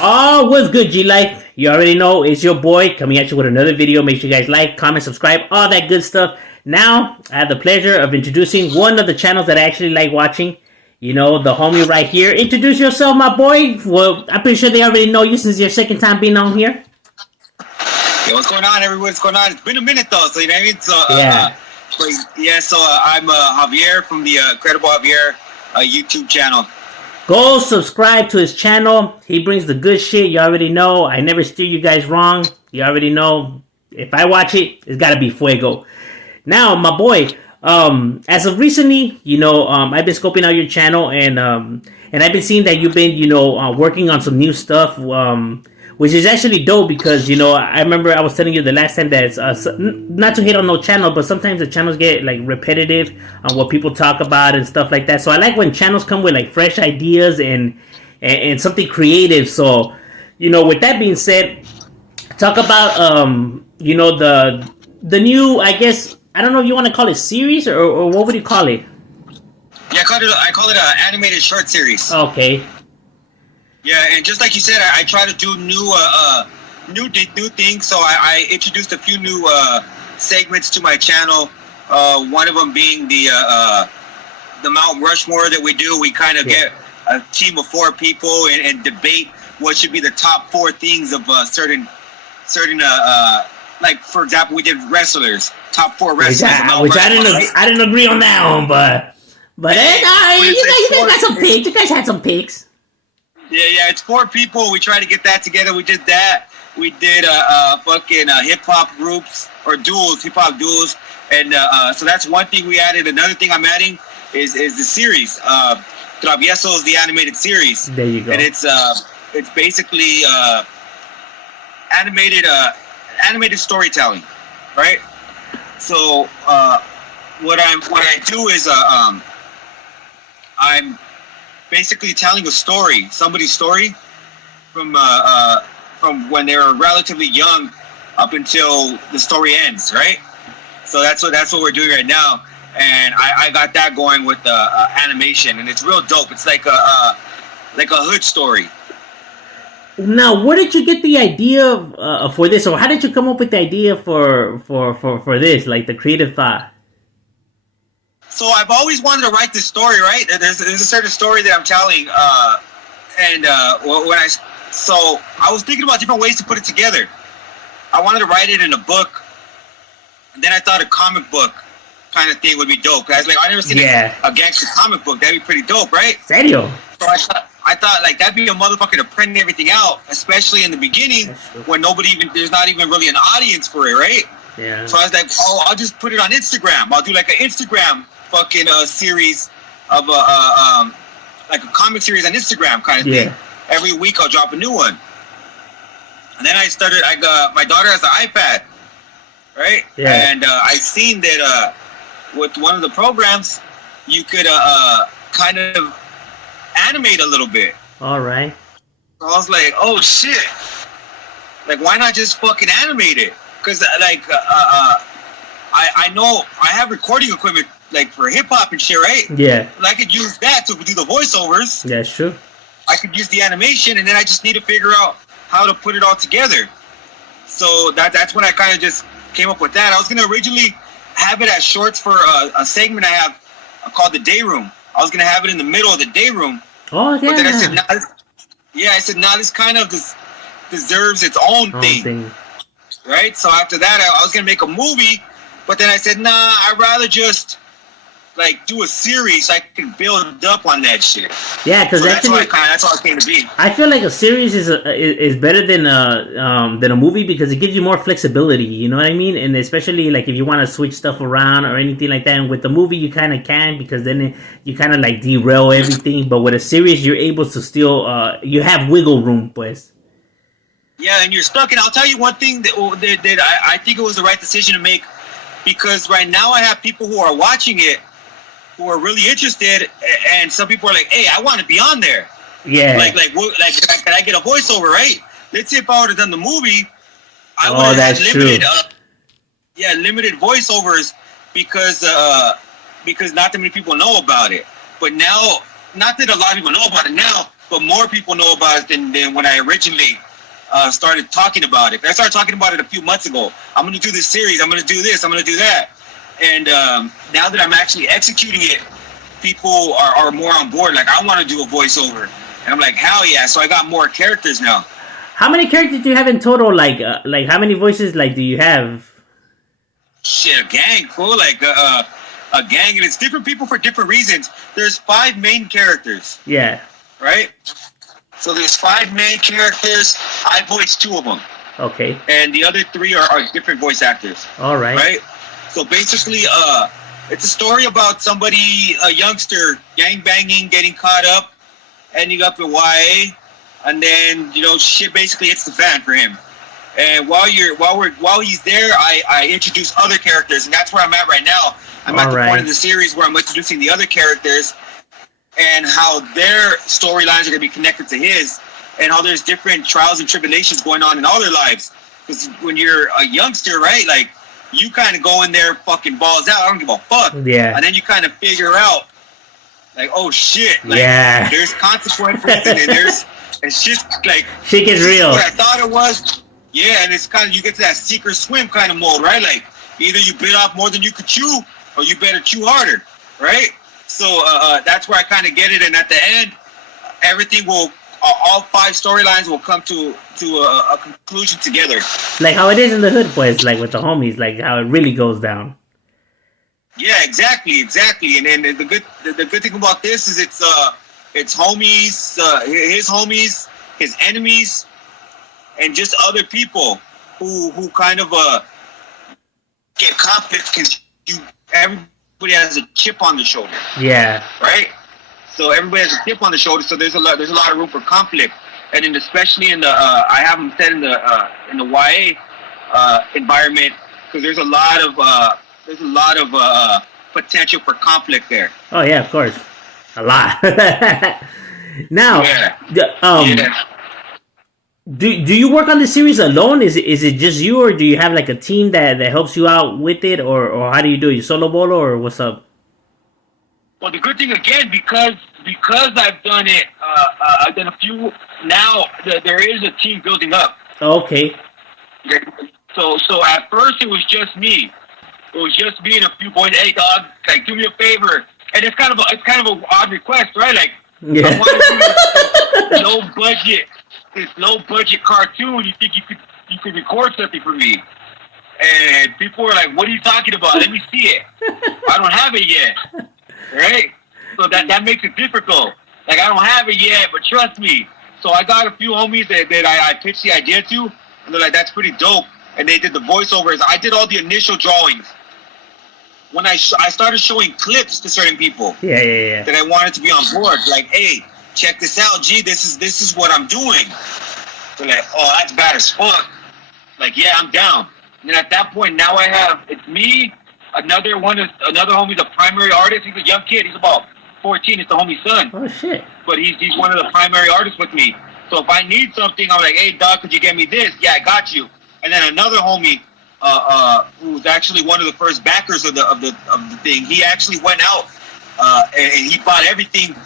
Oh, what's good, G Life? You already know it's your boy coming at you with another video. Make sure you guys like, comment, subscribe, all that good stuff. Now, I have the pleasure of introducing one of the channels that I actually like watching. You know, the homie right here. Introduce yourself, my boy. Well, I'm pretty sure they already know you since your second time being on here. Yeah, what's going on, everyone? What's going on? It's been a minute though, so you know what I mean. So I'm Javier from the Credible Javier YouTube channel. Go subscribe to his channel. He brings the good shit. You already know. I never steer you guys wrong. You already know. If I watch it, it's gotta be fuego. Now, my boy, as of recently, you know, I've been scoping out your channel, and I've been seeing that you've been, you know, working on some new stuff, which is actually dope because, you know, I remember I was telling you the last time that not to hate on no channel, but sometimes the channels get like repetitive on what people talk about and stuff like that. So I like when channels come with like fresh ideas and something creative. So, you know, with that being said, talk about you know, the new, I guess, I don't know if you want to call it series or what would you call it? Yeah, I call it an animated short series. Okay. Yeah, and just like you said, I try to do new things. So I introduced a few new segments to my channel. One of them being the Mount Rushmore that we do. We kind of get a team of 4 people and debate what should be the top 4 things of certain like, for example, we did wrestlers, top 4 wrestlers. Which I didn't agree on that one, but you guys got some picks. You guys had some picks. Yeah, it's 4 people. We tried to get that together. We did that. We did fucking hip hop groups or duels, hip hop duels, and so that's one thing we added. Another thing I'm adding is the series. Travieso is the animated series. There you go. And it's basically animated storytelling, right? So what I do is I'm basically telling a story, somebody's story from when they were relatively young up until the story ends, right? So that's what we're doing right now, and I got that going with animation, and it's real dope. It's like a hood story. Now, where did you get the idea for this, or how did you come up with the idea for this, like the creative thought? So I've always wanted to write this story, right? There's a certain story that I'm telling, and so I was thinking about different ways to put it together. I wanted to write it in a book, and then I thought a comic book kind of thing would be dope. I was like, I never seen a gangster comic book. That'd be pretty dope, right? Serio? So I thought like that'd be a motherfucker to print everything out, especially in the beginning when there's not even really an audience for it, right? Yeah. So I was like, I'll just put it on Instagram. I'll do like an Instagram fucking series of like a comic series on Instagram kind of thing. Every week I'll drop a new one. And then my daughter has an iPad, right? Yeah. And I seen that with one of the programs you could kind of animate a little bit. All right. So I was like, oh shit, like why not just fucking animate it? Because like I know I have recording equipment like for hip hop and shit, right? Yeah. And I could use that to do the voiceovers. Yeah, sure. I could use the animation, and then I just need to figure out how to put it all together. So that's when I kind of just came up with that. I was gonna originally have it as shorts for a segment I have called the Day Room. I was gonna have it in the middle of the Day Room. Oh yeah. But then I said, nah, this kind of deserves its own thing. Right? So after that, I was gonna make a movie, but then I said, nah, I'd rather just like do a series so I can build up on that shit. Yeah, because that's all it came to be. I feel like a series is better than a movie because it gives you more flexibility. You know what I mean? And especially like if you want to switch stuff around or anything like that. And with the movie, you kind of can because then you kind of like derail everything. But with a series, you're able to still you have wiggle room, pues. Yeah, and you're stuck. And I'll tell you one thing that I think it was the right decision to make, because right now I have people who are watching it who are really interested, and some people are like, "Hey, I want to be on there." Yeah. Like, can I get a voiceover? Right? Let's say if I would have done the movie, I would have had limited voiceovers because not that many people know about it. But now, not that a lot of people know about it now, but more people know about it than when I originally started talking about it. I started talking about it a few months ago. I'm going to do this series. I'm going to do this. I'm going to do that. And now that I'm actually executing it, people are more on board. Like, I want to do a voiceover. And I'm like, hell yeah. So I got more characters now. How many characters do you have in total? Like how many voices like do you have? Shit, a gang, fool. Like a gang, and it's different people for different reasons. There's 5 main characters. Yeah. Right? So there's 5 main characters. I voiced 2 of them. Okay. And the other 3 are different voice actors. All right. Right? So basically, it's a story about somebody, a youngster, gang banging, getting caught up, ending up in YA, and then shit basically hits the fan for him. And while he's there, I introduce other characters, and that's where I'm at right now. I'm at the point in the series where I'm introducing the other characters and how their storylines are going to be connected to his, and how there's different trials and tribulations going on in all their lives. Because when you're a youngster, right, like, you kind of go in there fucking balls out. I don't give a fuck. Yeah. And then you kind of figure out, like, oh shit. Like, yeah. There's consequences, and it's just like, shit gets real. What I thought it was. Yeah, and it's kind of, you get to that sink or swim kind of mode, right? Like, either you bit off more than you could chew, or you better chew harder, right? So that's where I kind of get it. And at the end, everything will, all 5 storylines will come to a conclusion together. Like how it is in the hood, pues, like with the homies, like how it really goes down. Yeah, exactly. And then the good thing about this is it's homies, his homies, his enemies, and just other people who kind of get conflict because everybody has a chip on the shoulder. Yeah. Right. So everybody has a chip on the shoulder. So there's a lot of room for conflict, and then especially in the I have them set in the YA environment because there's a lot of potential for conflict there. Oh yeah, of course, a lot. Now, Do you work on the series alone? Is it just you, or do you have like a team that helps you out with it, or how do you do it? You solo bolo, or what's up? Well, the good thing again, because I've done it, I've done a few. Now there is a team building up. Okay. So at first it was just me. It was just me and a few boys. Hey, dog, like, do me a favor. And it's kind of an odd request, right? Like, yeah. I want to do this low budget cartoon. You think you could record something for me? And people were like, "What are you talking about? Let me see it." I don't have it yet, right? So that makes it difficult. Like, I don't have it yet, but trust me. So I got a few homies that I pitched the idea to, and they're like, "That's pretty dope." And they did the voiceovers. I did all the initial drawings. When I started showing clips to certain people, that I wanted to be on board. Like, hey, check this out, G. This is what I'm doing. They're like, oh, that's bad as fuck. Like, yeah, I'm down. And then at that point, now it's me, another homie's a primary artist. He's a young kid. He's about 14. It's the homie's son. Oh shit! But he's one of the primary artists with me. So if I need something, I'm like, hey, dog, could you get me this? Yeah, I got you. And then another homie, who's actually one of the first backers of the thing, he actually went out and he bought everything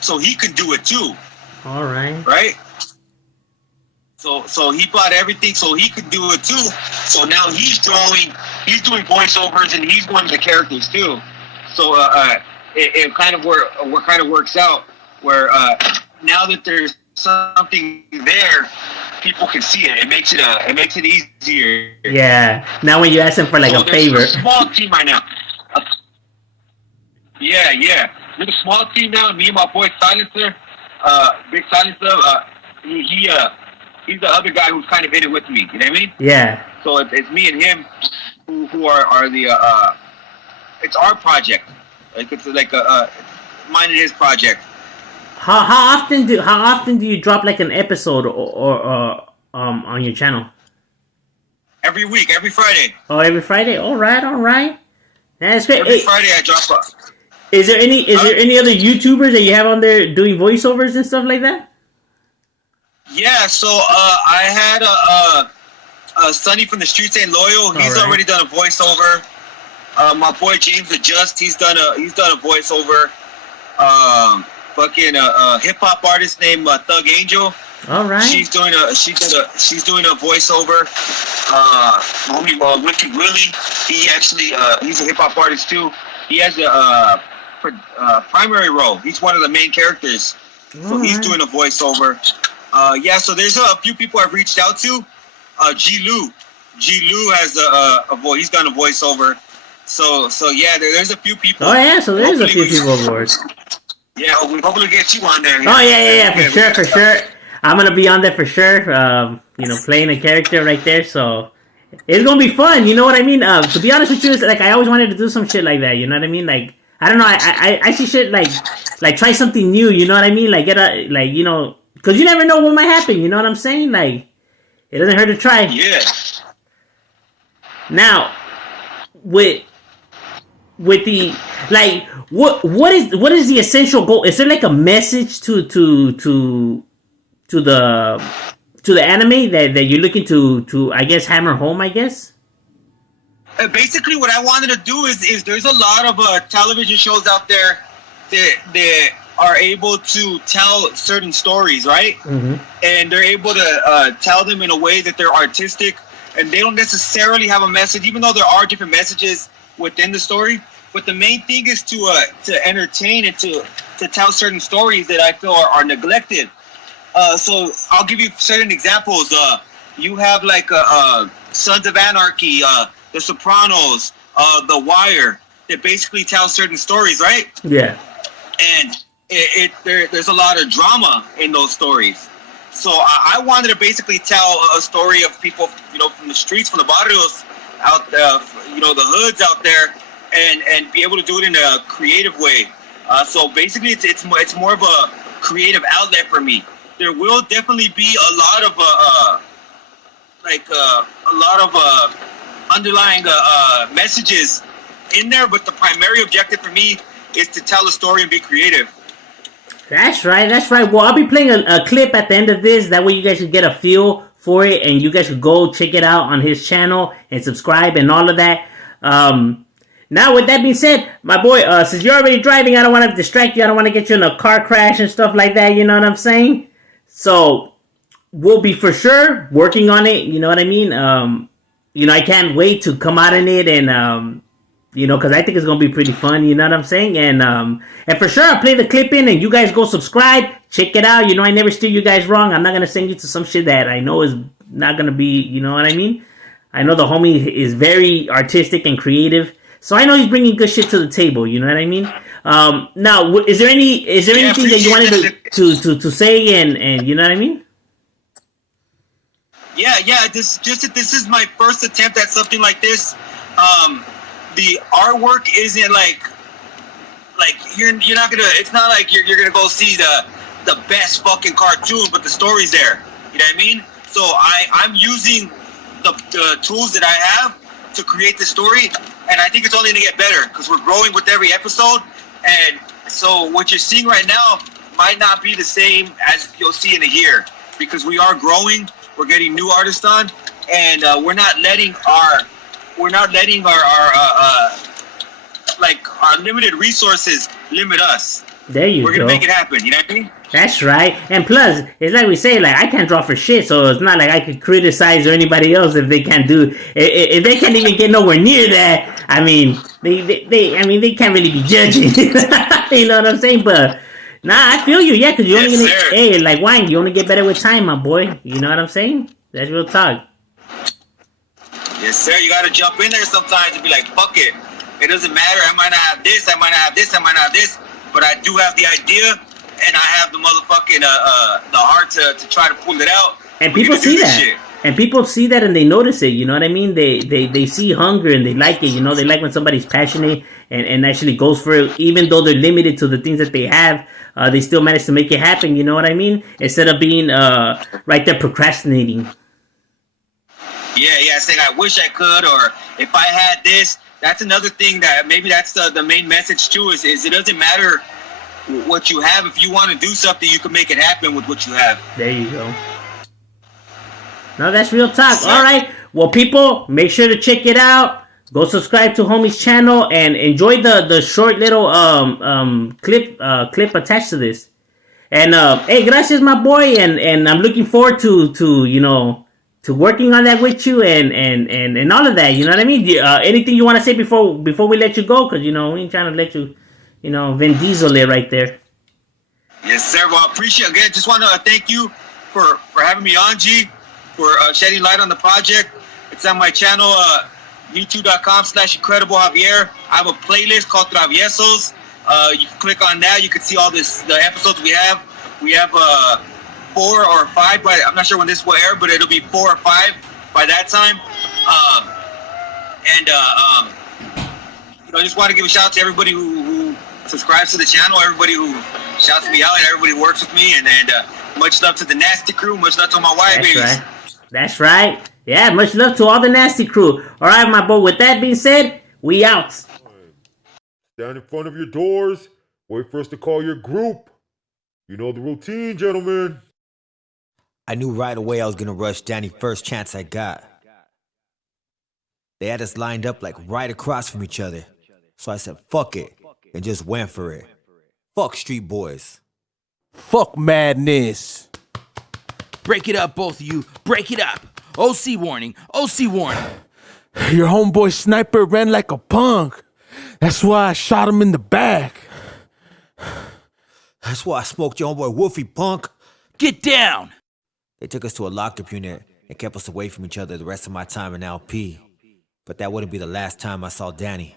so he could do it too. All right. Right? So he bought everything so he could do it too. So now he's doing voiceovers, and he's one of the characters too. So it kind of works out where now that there's something there, people can see it. It makes it easier. Yeah. Now when you ask them for like a favor. There's a small team right now. Yeah. There's a small team now. Me and my boy Silencer, Big Silencer. He's the other guy who's kind of in it with me. You know what I mean? Yeah. So it's me and him who are the it's our project. Like, it's like mine and his project. How often do you drop like an episode or on your channel? Every week, every Friday. Oh, every Friday. All right. That's great. Every Friday I drop up. Is there any other YouTubers that you have on there doing voiceovers and stuff like that? Yeah, so I had Sonny from the Streets Ain't Loyal. He's already done a voiceover. My boy James Adjust, he's done a voiceover. fucking hip hop artist named Thug Angel. All right. She's doing a voiceover. Homie Wicked Willie. He actually he's a hip hop artist too. He has a primary role. He's one of the main characters. So he's doing a voiceover. Yeah. So there's a few people I've reached out to. G Lou has a voice. He's done a voiceover. So yeah, there's a few people. Oh yeah, so there's a few people on board. Yeah, we hopefully get you on there. Oh yeah, for sure. I'm gonna be on there for sure. Playing a character right there, so it's gonna be fun. You know what I mean? To be honest with you, it's like I always wanted to do some shit like that. You know what I mean? Like I don't know, I see shit like try something new. You know what I mean? Like because you never know what might happen. You know what I'm saying? Like it doesn't hurt to try. Yeah. Now, with the like, what is the essential goal? Is there like a message to the anime that you're looking to I guess hammer home? I guess. Basically, what I wanted to do is there's a lot of television shows out there that are able to tell certain stories, right? Mm-hmm. And they're able to tell them in a way that they're artistic, and they don't necessarily have a message, even though there are different messages within the story. But the main thing is to entertain and to tell certain stories that I feel are neglected. So I'll give you certain examples. You have like Sons of Anarchy, The Sopranos, The Wire, that basically tell certain stories, right? Yeah. And there's a lot of drama in those stories. So I wanted to basically tell a story of people, from the streets, from the barrios out there, the hoods out there, and be able to do it in a creative way. So basically, it's more of a creative outlet for me. There will definitely be a lot of underlying messages in there, but the primary objective for me is to tell a story and be creative. That's right. Well, I'll be playing a clip at the end of this. That way you guys can get a feel for it, and you guys should go check it out on his channel and subscribe and all of that. Now, with that being said, my boy, since you're already driving, I don't want to distract you. I don't want to get you in a car crash and stuff like that. You know what I'm saying? So, we'll be for sure working on it. You know what I mean? I can't wait to come out in it and, because I think it's going to be pretty fun. You know what I'm saying? And for sure, I'll play the clip in and you guys go subscribe. Check it out. I never steer you guys wrong. I'm not going to send you to some shit that I know is not going to be, you know what I mean? I know the homie is very artistic and creative. So I know he's bringing good shit to the table. You know what I mean? Now, is there anything that you wanted to say and you know what I mean? Yeah. This is my first attempt at something like this. The artwork isn't like you're not gonna. It's not like you're gonna go see the best fucking cartoon, but the story's there. You know what I mean? So I'm using the tools that I have to create the story, and I think it's only gonna get better because we're growing with every episode. And so what you're seeing right now might not be the same as you'll see in a year because we are growing. We're getting new artists on, and we're not letting our limited resources limit us. There you go. We're gonna make it happen. You know what I mean? That's right. And plus, it's like we say, like I can't draw for shit, so it's not like I could criticize or anybody else if they can't do. If they can't even get nowhere near that, I mean, they can't really be judging. You know what I'm saying? But nah, I feel you. Yeah, because you only like wine, you only get better with time, my boy. You know what I'm saying? That's real talk. Yes, sir. You gotta jump in there sometimes and be like, fuck it. It doesn't matter. I might not have this. I might not have this. I might not have this. But I do have the idea, and I have the motherfucking the heart to try to pull it out. And people see that. Shit. And people see that and they notice it. You know what I mean? They see hunger and they like it. You know, they like when somebody's passionate and actually goes for it, even though they're limited to the things that they have. They still manage to make it happen. You know what I mean? Instead of being right there procrastinating. Yeah, saying I wish I could, or if I had this. That's another thing that maybe that's the main message too. Is it doesn't matter what you have. If you want to do something, you can make it happen with what you have. There you go. No, that's real talk. All right. Well, people, make sure to check it out. Go subscribe to homie's channel and enjoy the short little clip attached to this. And hey, gracias, my boy, and I'm looking forward to you know to working on that with you and all of that. You know what I mean? Anything you want to say before we let you go? Because you know we ain't trying to let you, you know, Vin Diesel it right there. Yes, sir. Well, I appreciate again. Just want to thank you for having me on, G, for shedding light on the project. It's on my channel, youtube.com/Incredible Javier. I have a playlist called Traviesos. You can click on that. You can see all the episodes we have. We have 4 or 5, but I'm not sure when this will air, but it'll be 4 or 5 by that time. You know, I just want to give a shout out to everybody who subscribes to the channel, everybody who shouts me out, and everybody who works with me, and much love to the Nasty crew, much love to my wife, babies. Right. That's right. Yeah, much love to all the Nasty crew. All right, my boy. With that being said, we out. Stand in front of your doors. Wait for us to call your group. You know the routine, gentlemen. I knew right away I was gonna rush Danny first chance I got. They had us lined up like right across from each other. So I said, fuck it, and just went for it. Fuck street boys. Fuck madness. Break it up, both of you. Break it up. OC warning. OC warning. Your homeboy sniper ran like a punk. That's why I shot him in the back. That's why I smoked your homeboy Wolfie, punk. Get down. They took us to a lockup unit and kept us away from each other the rest of my time in LP. But that wouldn't be the last time I saw Danny.